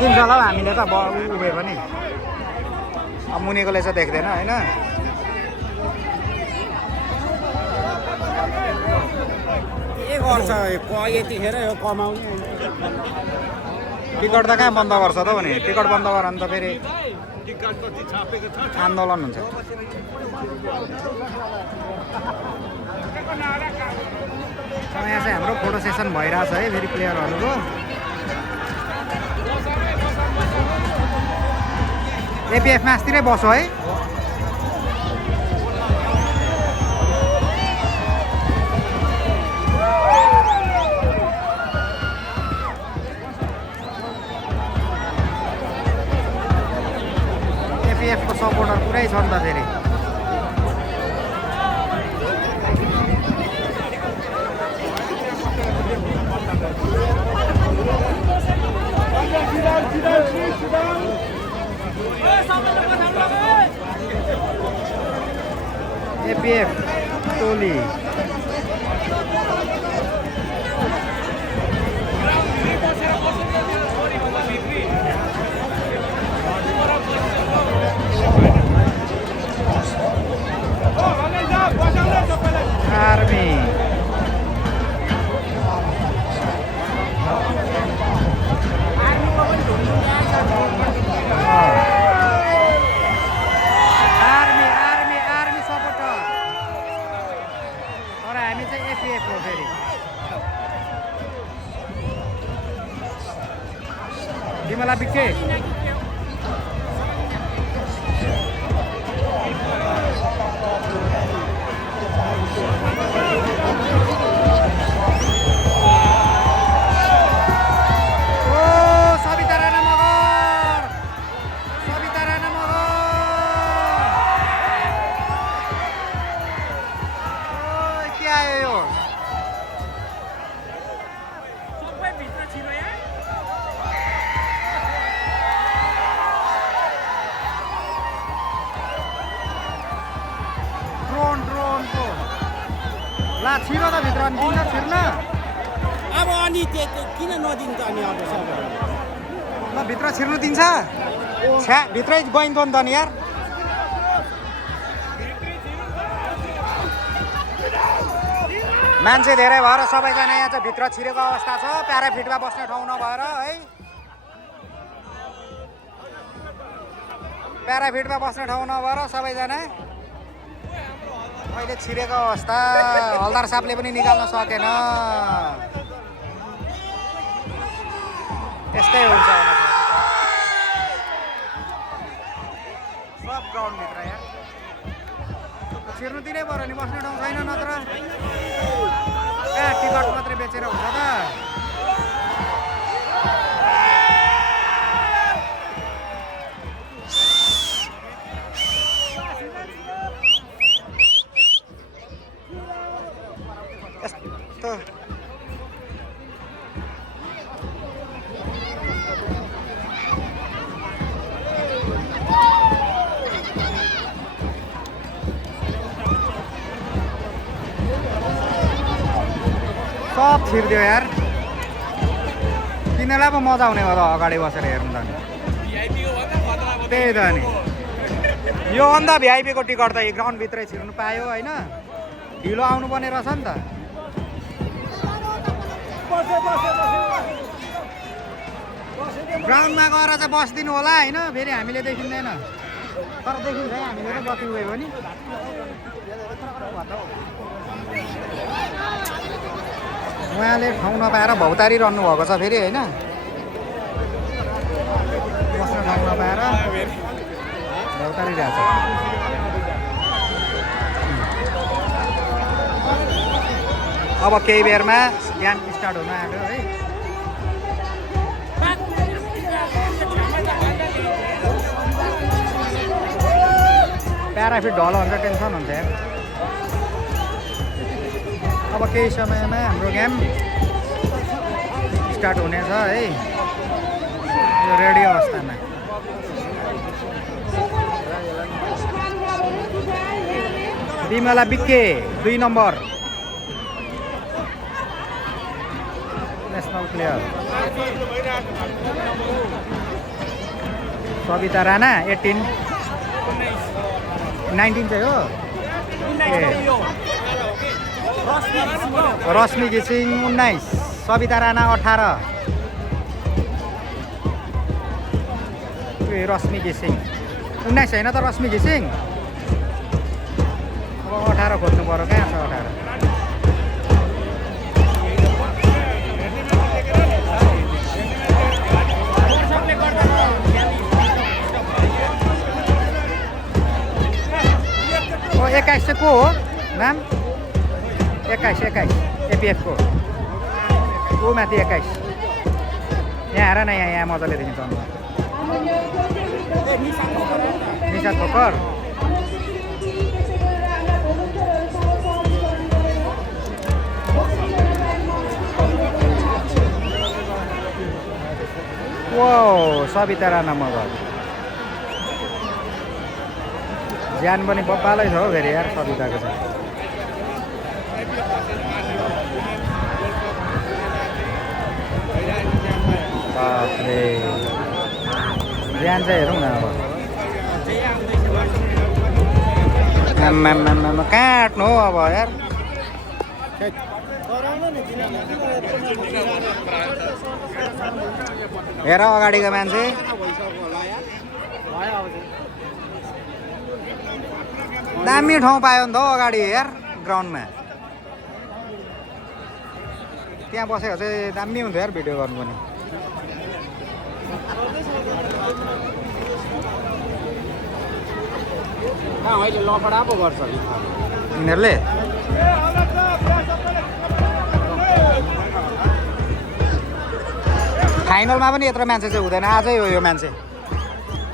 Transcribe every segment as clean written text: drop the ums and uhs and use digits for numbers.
देखिन्छ होला हौ हामीले त उभे पनि अब मुनिकोले चाहिँ देख्दैन होइन के गर्छ यतिखेर यो कमाउने टिकट त कहाँ बन्द गर्छ त भने टिकट बन्द गर भने त फेरि आन्दोलन हुन्छ यहाँ चाहिँ हाम्रो फोटो सेसन भइरहेछ है फेरि प्लेयरहरूको एपिएफ म्याचतिरै बसो है एपिएफको सपोर्टर पुरै छ नि त फेरि एपिएफ टोली आर्मी Dimala Bikke ला छिरो त भित्र अनि दिन छिर्न अब अनि त्यो किन नदिन्छ अनि अब सबै ल भित्र छिर्नु दिन्छ छ्या भित्रै गइन्छ नि त नि यार मान्छे धेरै भएर सबैजना यहाँ चाहिँ भित्र छिरेको अवस्था छ प्याराफिटमा बस्ने ठाउँ नभएर है प्याराफिटमा बस्ने ठाउँ नभएर सबैजना अहिले छिरेको अवस्था हलदार साहबले पनि निकाल्न सकेन यस्तै हुन्छ सब ग्राउन्डभित्र यहाँ छिर्नु दिनै पर्यो नि बस्ने ठाउँ छैन नत्र कहाँ टिकट मात्रै बेचेर हुन्छ त सब छिर्दियो यार तिनीहरूलाई पो मजा आउने भयो अगाडि बसेर हेर्नु त नि त्यही त नि यो अन्त भिआइपीको टिकट त ग्राउन्डभित्रै छिर्नु पायो होइन ढिलो आउनुपर्ने रहेछ नि त ग्राउन्डमा गएर चाहिँ बसिदिनु होला होइन फेरि हामीले देखिँदैन तर देखिन्छ है हामीले त बस्नु गयो भने उहाँले ठाउँ नपाएर भौतारिरहनु भएको छ फेरि होइन बस्न ठाउँ नपाएर भौतारिरहेको छ अब केही बेरमा गेम स्टार्ट हुन आँट्यो है प्याराफिट ढल हुन्छ टेन्सन हुन्छ यार अब केही समयमा हाम्रो गेम स्टार्ट हुनेछ है यो रेडी अवस्थामा Bimala Bikke 2 number national player Savita Rana 18 19 चाहिँ हो ए रश्मि घिसिङ 19 सविता राणा 18 ए रश्मि घिसिङ 19 होइन त रश्मि घिसिङ अब 18 खोज्नु पर्यो कहाँ छ 18 21 चाहिँ को हो नाम 21 एपिएफ को ऊ माथि 21 यहाँ हेर न यहाँ मजाले देखिन्छ निशा खोकर वो सविता राणा मगर ज्यान पनि बब्बालै छ हो फेरि यार सविताको चाहिँ बाफरे ज्यान चाहिँ हेरौँ न अब काट्नु हो अब यार हेर अगाडिको मान्छे दामी ठाउँ पायो नि त अगाडि यार ग्राउन्डमा त्यहाँ बसेको चाहिँ दामी हुन्थ्यो यार भिडियो गर्नु पनि अहिले लफडा पो गर्छ यिनीहरूले फाइनलमा पनि यत्रो मान्छे चाहिँ हुँदैन आजै हो यो मान्छे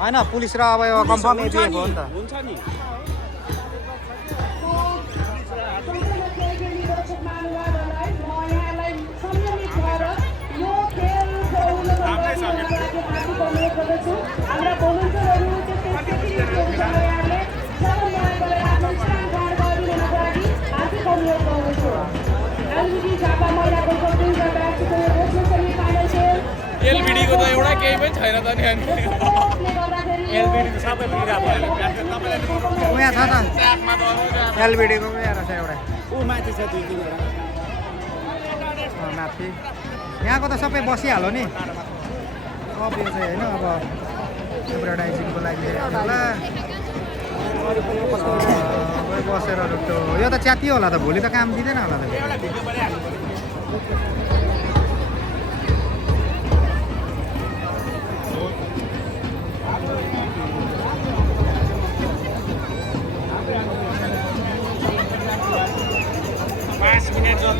होइन पुलिस र अब यो कन्फर्म एपिएफ हो नि त हुन्छ नि एलबिडीको त एउटा केही पनि छैन त नि एलबिडी सबै बिग्रा भयो उहाँ छ त एलबिडीको यहाँ रहेछ एउटा ऊ माथि छ 2-3 माथि यहाँको त सबै बसिहाल्यो नि अब यो चाहिँ होइन अब एडभर्टाइजिङको लागि होला बसेर यो त च्यातियो होला त भोलि त काम दिँदैन होला त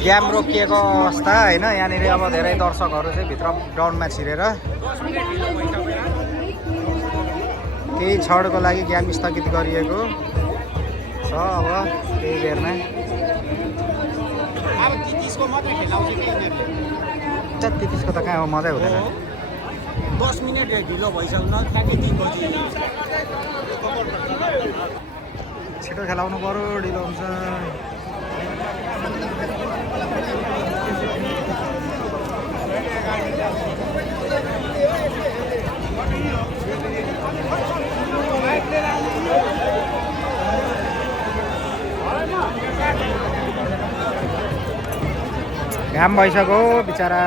गेम रोकिएको अवस्था होइन यहाँनिर अब धेरै दर्शकहरू चाहिँ भित्र ग्राउन्डमा छिरेर केही क्षणको लागि गेम स्थगित गरिएको छ अब केही बेरमा त्यतिसको त कहाँ हो मजै हुँदैन 10 मिनेट ढिलो भइसक्यो ठ्याक्कै 3 बजी छिटो खेलाउनु पर्यो ढिलो हुन्छ घाम भइसक्यो बिचरा